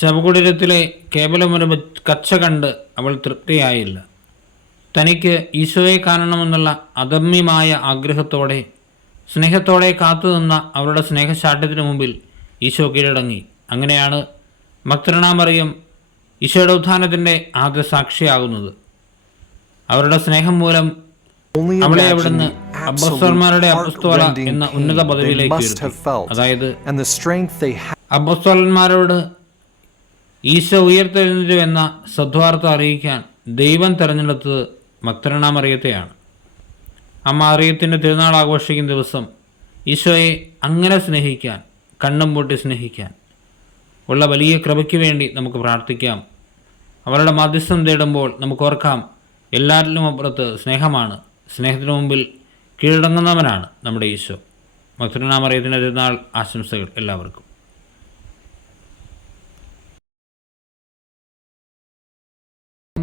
ശവകുടീരത്തിലെ കേവലമൊരു കച്ച കണ്ട് അവൾ തൃപ്തിയായില്ല. തനിക്ക് ഈശോയെ കാണണമെന്നുള്ള അദമ്യമായ ആഗ്രഹത്തോടെ സ്നേഹത്തോടെ കാത്തുനിന്ന അവളുടെ സ്നേഹശാഠ്യത്തിനു മുമ്പിൽ ഈശോ കീഴടങ്ങി. അങ്ങനെയാണ് മക്തരണാമറിയം ഈശോയുടെ ഉത്ഥാനത്തിന്റെ ആദ്യ സാക്ഷിയാകുന്നത്. അവരുടെ സ്നേഹം മൂലം അവളെ അവിടുന്ന് the അബ്ബസ്തോലന്മാരുടെ അപ്പസ്തോല എന്ന ഉന്നത പദവിയിലേക്ക് അതായത് and ഈശോ ഉയർത്തെഴുന്നേറ്റു എന്ന സദ്വാർത്ത അറിയിക്കാൻ ദൈവം തെരഞ്ഞെടുത്തത് മക്തരണാമറിയത്തെയാണ് അമ്മ അറിയത്തിന്റെ തിരുനാൾ ആഘോഷിക്കുന്ന ദിവസം ഈശോയെ അങ്ങനെ സ്നേഹിക്കാൻ കണ്ണും പൂട്ടി സ്നേഹിക്കാൻ ഉള്ള വലിയ കൃപയ്ക്ക് വേണ്ടി നമുക്ക് പ്രാർത്ഥിക്കാം. അവരുടെ മധ്യസ്ഥം തേടുമ്പോൾ നമുക്ക് ഓർക്കാം എല്ലാറ്റിലും അപ്പുറത്ത് സ്നേഹമാണ്. സ്നേഹത്തിന് മുമ്പിൽ കീഴടങ്ങുന്നവനാണ് നമ്മുടെ ഈശോ. മക്തരണാമറിയത്തിന്റെ തിരുനാൾ ആശംസകൾ എല്ലാവർക്കും.